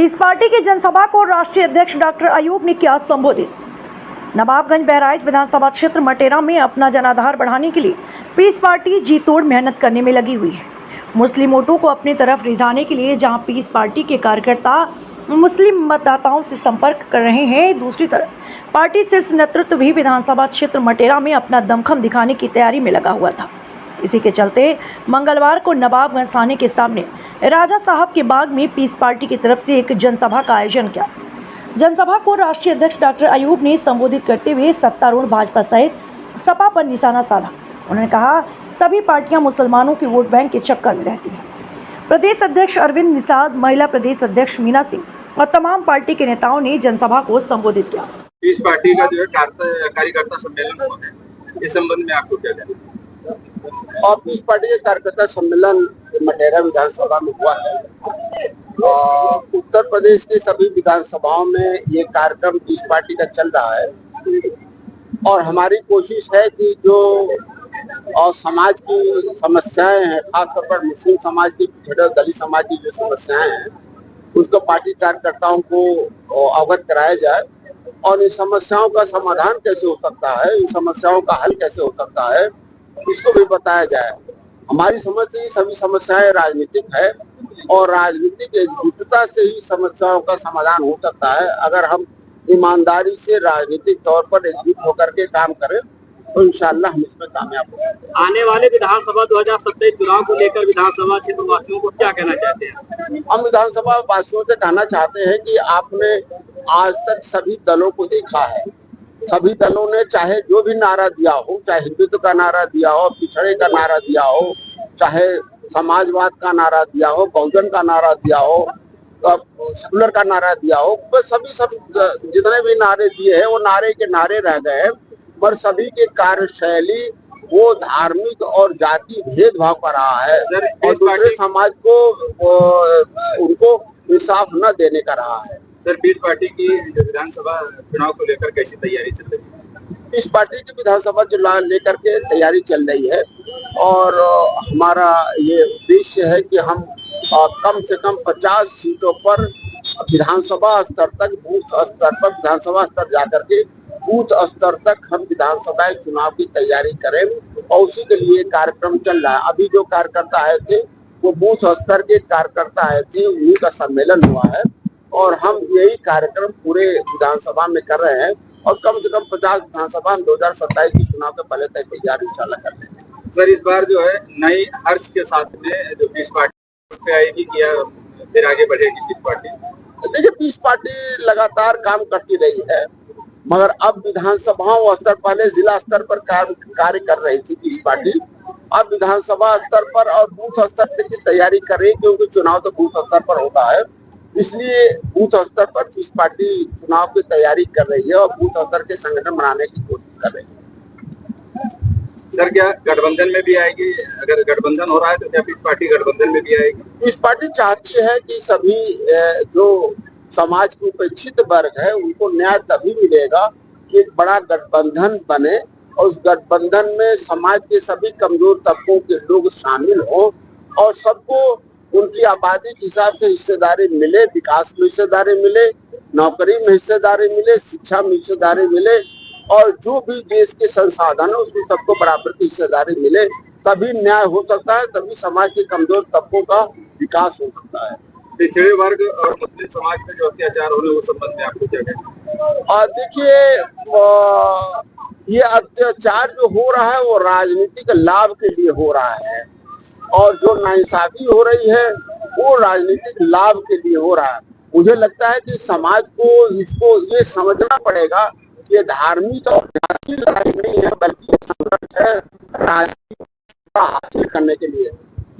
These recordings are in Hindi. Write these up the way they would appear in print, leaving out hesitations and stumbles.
पीस पार्टी की जनसभा को राष्ट्रीय अध्यक्ष डॉक्टर अयूब ने किया संबोधित। नवाबगंज बहराइच विधानसभा क्षेत्र मटेरा में अपना जनाधार बढ़ाने के लिए पीस पार्टी जी तोड़ मेहनत करने में लगी हुई है। मुस्लिम वोटों को अपनी तरफ रिझाने के लिए जहां पीस पार्टी के कार्यकर्ता मुस्लिम मतदाताओं से संपर्क कर रहे हैं, दूसरी तरफ पार्टी शीर्ष नेतृत्व भी विधानसभा क्षेत्र मटेरा में अपना दमखम दिखाने की तैयारी में लगा हुआ था। इसी के चलते मंगलवार को नवाबगंज थाने के सामने राजा साहब के बाग में पीस पार्टी की तरफ से एक जनसभा का आयोजन किया। जनसभा को राष्ट्रीय अध्यक्ष डॉक्टर अयूब ने संबोधित करते हुए सत्तारूढ़ भाजपा सहित सपा पर निशाना साधा। उन्होंने कहा, सभी पार्टियां मुसलमानों के वोट बैंक के चक्कर में रहती हैं। प्रदेश अध्यक्ष अरविंद निषाद, महिला प्रदेश अध्यक्ष मीना सिंह और तमाम पार्टी के नेताओं ने जनसभा को संबोधित किया। इस पार्टी का जो है कार्यकर्ता सम्मेलन हुआ है, इस संबंध में आपको क्या कहना है? और पीस पार्टी के कार्यकर्ता सम्मेलन मटेरा विधानसभा में हुआ है। उत्तर प्रदेश के सभी विधानसभाओं में ये कार्यक्रम पीस पार्टी का चल रहा है और हमारी कोशिश है कि जो और समाज की समस्याएं हैं, खासतौर पर मुस्लिम समाज की, पिछड़े दलित समाज की जो समस्याएं हैं उसको पार्टी कार्यकर्ताओं को अवगत कराया जाए और इन समस्याओं का समाधान कैसे हो सकता है, इन समस्याओं का हल कैसे हो सकता है, इसको भी बताया जाए। हमारी समझ से सभी समस्याएं राजनीतिक है और राजनीतिक एकजुटता से ही समस्याओं का समाधान हो सकता है। अगर हम ईमानदारी से राजनीतिक तौर पर एकजुट होकर के काम करें तो इंशाअल्लाह हम इसमें कामयाब होंगे। आने वाले विधानसभा 2027 चुनाव को लेकर विधानसभा क्षेत्र वासियों को क्या कहना चाहते हैं? हम विधानसभा वासियों से कहना चाहते हैं कि आपने आज तक सभी दलों को देखा है। सभी दलों ने चाहे जो भी नारा दिया हो, चाहे हिंदुत्व का नारा दिया हो, पिछड़े का नारा दिया हो, चाहे समाजवाद का नारा दिया हो, बहुजन का नारा दिया हो, सेकुलर का नारा दिया हो, बस सभी जितने भी नारे दिए हैं वो नारे के नारे रह गए हैं। पर सभी के कार्यशैली वो धार्मिक और जाति भेदभाव कर रहा है और दूसरे समाज को उनको इंसाफ न देने का रहा है। सर, पीस पार्टी की विधानसभा चुनाव को लेकर कैसी तैयारी चल रही है? इस पार्टी की विधानसभा चुनाव लेकर के तैयारी चल रही है और हमारा ये उद्देश्य है कि हम कम से कम 50 सीटों पर विधानसभा स्तर तक, बूथ स्तर पर, विधानसभा स्तर जाकर के बूथ स्तर तक हम विधानसभा चुनाव की तैयारी करें और उसी के लिए कार्यक्रम चल रहा है। अभी जो कार्यकर्ता आए थे वो बूथ स्तर के कार्यकर्ता आए थे, उन्हीं का सम्मेलन हुआ है और हम यही कार्यक्रम पूरे विधानसभा में कर रहे हैं और कम से कम 50 विधानसभा हम 2027 के चुनाव के पहले तक तैयारी इंशाल्लाह कर रहे हैं। सर, इस बार जो है नई हर्ष के साथ में जो पीस पार्टी पे आएगी, क्या फिर आगे बढ़ेगी पीस पार्टी? देखिए, पीस पार्टी लगातार काम करती रही है मगर अब विधानसभाओं स्तर, पहले जिला स्तर पर कार्य कर रही थी पीस पार्टी, अब विधानसभा स्तर पर और बूथ स्तर तक की तैयारी कर रही है क्योंकि चुनाव तो बूथ स्तर पर होता है। इसलिए बूथ स्तर पर पीस पार्टी चुनाव की तैयारी कर रही है और बूथ स्तर के संगठन बनाने की कोशिश कर रही है। सर, क्या गठबंधन में भी आएगी? अगर गठबंधन हो रहा है तो क्या पीस पार्टी गठबंधन में भी आएगी? पीस पार्टी चाहती है कि सभी जो समाज के उपेक्षित वर्ग है उनको न्याय तभी मिलेगा कि एक बड़ा गठबंधन बने और उस गठबंधन में समाज के सभी कमजोर तबकों के लोग शामिल हों और सबको उनकी आबादी के हिसाब से हिस्सेदारी मिले, विकास में हिस्सेदारी मिले, नौकरी में हिस्सेदारी मिले, शिक्षा में हिस्सेदारी मिले और जो भी देश के संसाधन है उसमें सबको बराबर की हिस्सेदारी मिले, तभी न्याय हो सकता है, तभी समाज के कमजोर तबकों का विकास हो सकता है। पिछड़े वर्ग और मुस्लिम समाज में जो अत्याचार हो रहे हैं उस संबंध में आपको क्या कहना है? देखिए, ये अत्याचार जो हो रहा है वो राजनीतिक लाभ के लिए हो रहा है और जो नाइंसाफी हो रही है वो राजनीतिक लाभ के लिए हो रहा है। मुझे लगता है कि समाज को इसको ये समझना पड़ेगा कि ये धार्मिक और जातीय लड़ाई नहीं है बल्कि संघर्ष है राजनीतिक हासिल करने के लिए।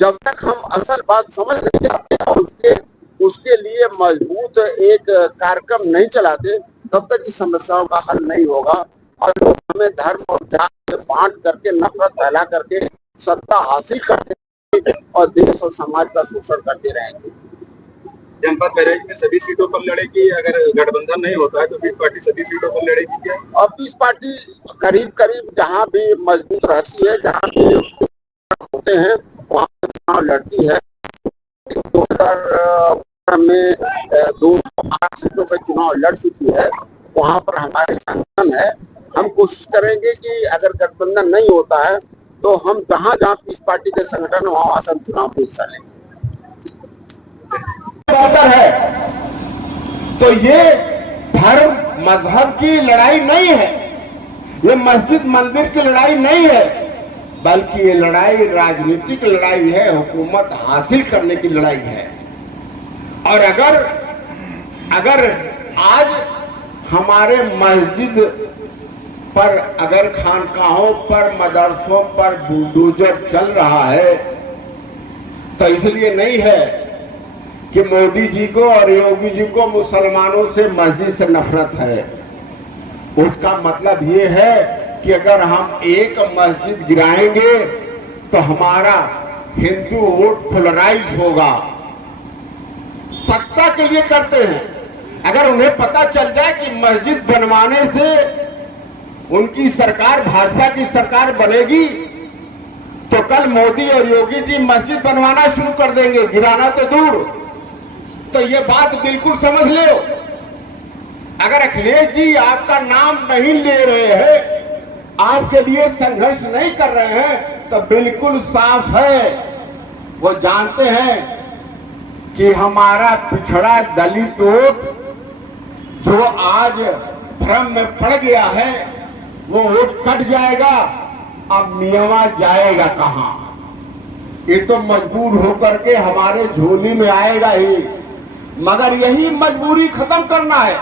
जब तक हम असल बात समझ नहीं आते और उसके लिए मजबूत एक कार्यक्रम नहीं चलाते तब तक इस समस्याओं का हल नहीं होगा और लोग हमें धर्म और जाति बांट करके, नफरत फैला करके सत्ता हासिल करते और देश और समाज का शोषण करते रहेंगे। जनपद बहराइच में सभी सीटों पर लड़ेगी? अगर गठबंधन नहीं होता है तो पीस पार्टी सभी सीटों पर लड़ेगी क्या? और पीस पार्टी करीब जहाँ भी मजबूत रहती है, जहाँ भी होते हैं वहाँ चुनाव लड़ती है। 2015 में 208 सीटों पर चुनाव लड़ चुकी है, वहां पर हमारे संगठन है। हम कोशिश करेंगे कि अगर गठबंधन नहीं होता है तो हम जहां जहां पीस पार्टी के संगठन वहां सब चुनाव में हिस्सा लेंगे। है तो ये धर्म मजहब की लड़ाई नहीं है, ये मस्जिद मंदिर की लड़ाई नहीं है, बल्कि ये लड़ाई राजनीतिक लड़ाई है, हुकूमत हासिल करने की लड़ाई है। और अगर आज हमारे मस्जिद पर, अगर खानकाहों पर, मदरसों पर बुलडोजर चल रहा है तो इसलिए नहीं है कि मोदी जी को और योगी जी को मुसलमानों से, मस्जिद से नफरत है। उसका मतलब ये है कि अगर हम एक मस्जिद गिराएंगे तो हमारा हिंदू वोट पोलराइज होगा। सत्ता के लिए करते हैं। अगर उन्हें पता चल जाए कि मस्जिद बनवाने से उनकी सरकार, भाजपा की सरकार बनेगी, तो कल मोदी और योगी जी मस्जिद बनवाना शुरू कर देंगे, गिराना तो दूर। तो ये बात बिल्कुल समझ लो। अगर अखिलेश जी आपका नाम नहीं ले रहे हैं, आपके लिए संघर्ष नहीं कर रहे हैं, तो बिल्कुल साफ है, वो जानते हैं कि हमारा पिछड़ा दलित वोट जो आज भ्रम में पड़ गया है, वो वोट कट जाएगा। अब मियावा जाएगा कहां? ये तो मजबूर होकर के हमारे झोली में आएगा ही, मगर यही मजबूरी खत्म करना है,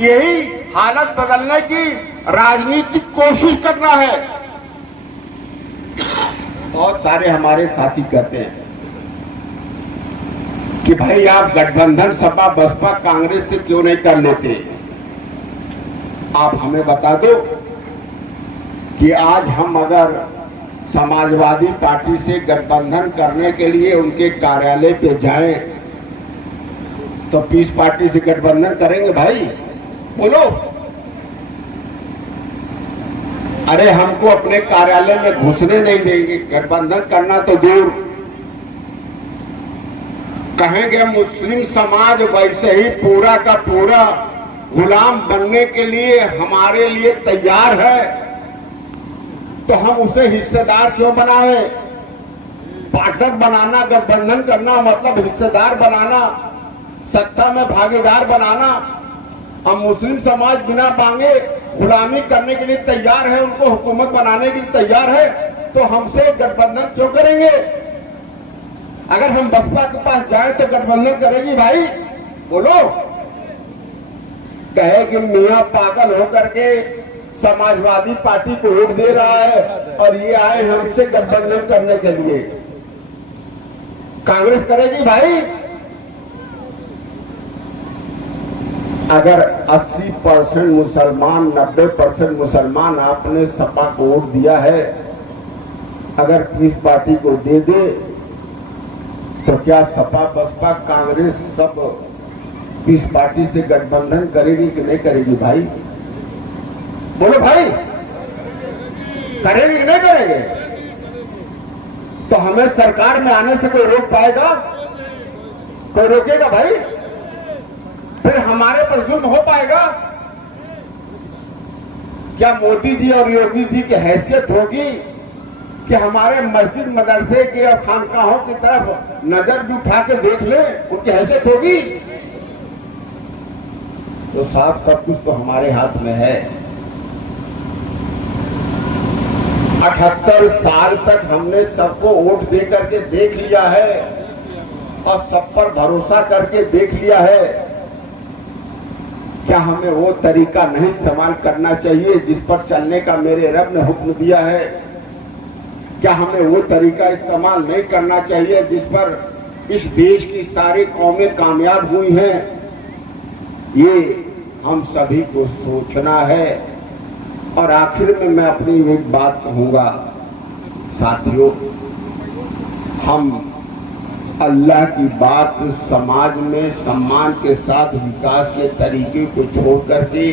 यही हालत बदलने की राजनीतिक कोशिश करना है। बहुत सारे हमारे साथी कहते हैं कि भाई आप गठबंधन सपा बसपा कांग्रेस से क्यों नहीं कर लेते। आप हमें बता दो कि आज हम अगर समाजवादी पार्टी से गठबंधन करने के लिए उनके कार्यालय पे जाएं तो पीस पार्टी से गठबंधन करेंगे भाई? बोलो। अरे हमको अपने कार्यालय में घुसने नहीं देंगे, गठबंधन करना तो दूर। कहेंगे मुस्लिम समाज वैसे ही पूरा का पूरा गुलाम बनने के लिए हमारे लिए तैयार है, तो हम उसे हिस्सेदार क्यों बनावे? पार्टनर बनाना, गठबंधन करना मतलब हिस्सेदार बनाना, सत्ता में भागीदार बनाना। हम मुस्लिम समाज बिना मांगे गुलामी करने के लिए तैयार है, उनको हुकूमत बनाने के लिए तैयार है, तो हमसे गठबंधन क्यों करेंगे? अगर हम बसपा के पास जाएं तो गठबंधन करेगी भाई? बोलो। कहे कि मियां पागल होकर के समाजवादी पार्टी को वोट दे रहा है और ये आए हमसे गठबंधन करने के लिए। कांग्रेस करेगी भाई? अगर 80% मुसलमान, 90% मुसलमान आपने सपा को वोट दिया है, अगर पीस पार्टी को दे दे तो क्या सपा बसपा कांग्रेस सब पीस पार्टी से गठबंधन करेगी कि नहीं करेगी भाई? बोलो भाई, करेगी कि नहीं करेंगे? तो हमें सरकार में आने से कोई रोक पाएगा? कोई रोकेगा भाई? फिर हमारे पर जुल्म हो पाएगा? क्या मोदी जी और योगी जी की हैसियत होगी कि हमारे मस्जिद मदरसे के और खानकाहों की तरफ नजर भी उठा के देख ले? उनकी हैसियत होगी? तो साफ सब कुछ तो हमारे हाथ में है। 78 साल तक हमने सबको वोट दे करके देख लिया है और सब पर भरोसा करके देख लिया है। क्या हमें वो तरीका नहीं इस्तेमाल करना चाहिए जिस पर चलने का मेरे रब ने हुक्म दिया है? क्या हमें वो तरीका इस्तेमाल नहीं करना चाहिए जिस पर इस देश की सारी कौमें कामयाब हुई हैं? ये हम सभी को सोचना है। और आखिर में मैं अपनी एक बात कहूंगा, साथियों, हम अल्लाह की बात समाज में सम्मान के साथ विकास के तरीके को छोड़ करके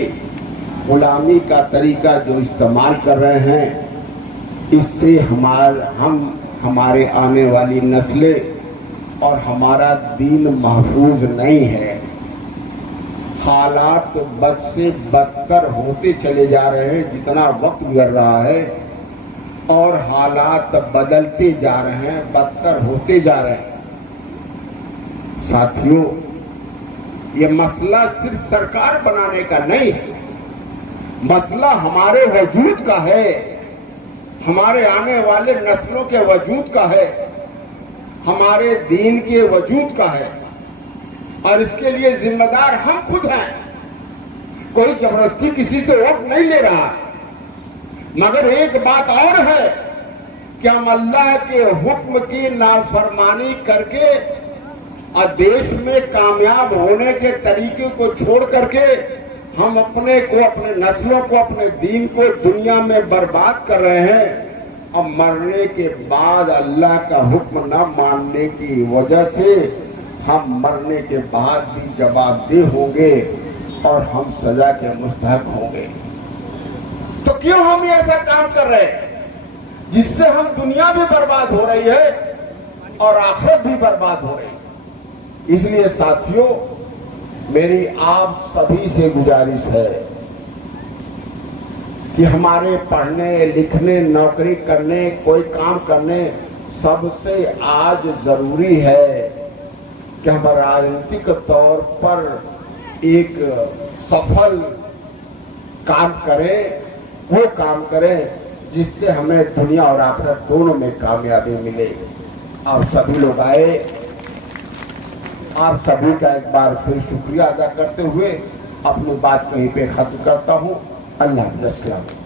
गुलामी का तरीका जो इस्तेमाल कर रहे हैं, इससे हमारे आने वाली नस्लें और हमारा दीन महफूज नहीं है। हालात बद से बदतर होते चले जा रहे हैं जितना वक्त गुजर रहा है, और हालात बदलते जा रहे हैं, बदतर होते जा रहे हैं। साथियों, ये मसला सिर्फ सरकार बनाने का नहीं है, मसला हमारे वजूद का है, हमारे आने वाले नस्लों के वजूद का है, हमारे दीन के वजूद का है, और इसके लिए जिम्मेदार हम खुद हैं। कोई जबरदस्ती किसी से वोट नहीं ले रहा, मगर एक बात और है कि हम अल्लाह के हुक्म की नाफरमानी करके और देश में कामयाब होने के तरीके को छोड़ करके हम अपने को, अपने नस्लों को, अपने दीन को दुनिया में बर्बाद कर रहे हैं। और मरने के बाद अल्लाह का हुक्म न मानने की वजह से हम मरने के बाद भी जवाबदेह होंगे और हम सजा के मुस्तहक होंगे। तो क्यों हम ये ऐसा काम कर रहे हैं जिससे हम दुनिया भी बर्बाद हो रही है और आखिरत भी बर्बाद हो रही है। इसलिए साथियों, मेरी आप सभी से गुजारिश है कि हमारे पढ़ने लिखने, नौकरी करने, कोई काम करने, सबसे आज जरूरी है कि हम राजनीतिक तौर पर एक सफल काम करें, वो काम करें जिससे हमें दुनिया और आखिरत दोनों में कामयाबी मिले। आप सभी लोग आए, आप सभी का एक बार फिर शुक्रिया अदा करते हुए अपनी बात कहीं पे खत्म करता हूँ। अल्लाह हाफ़िज़।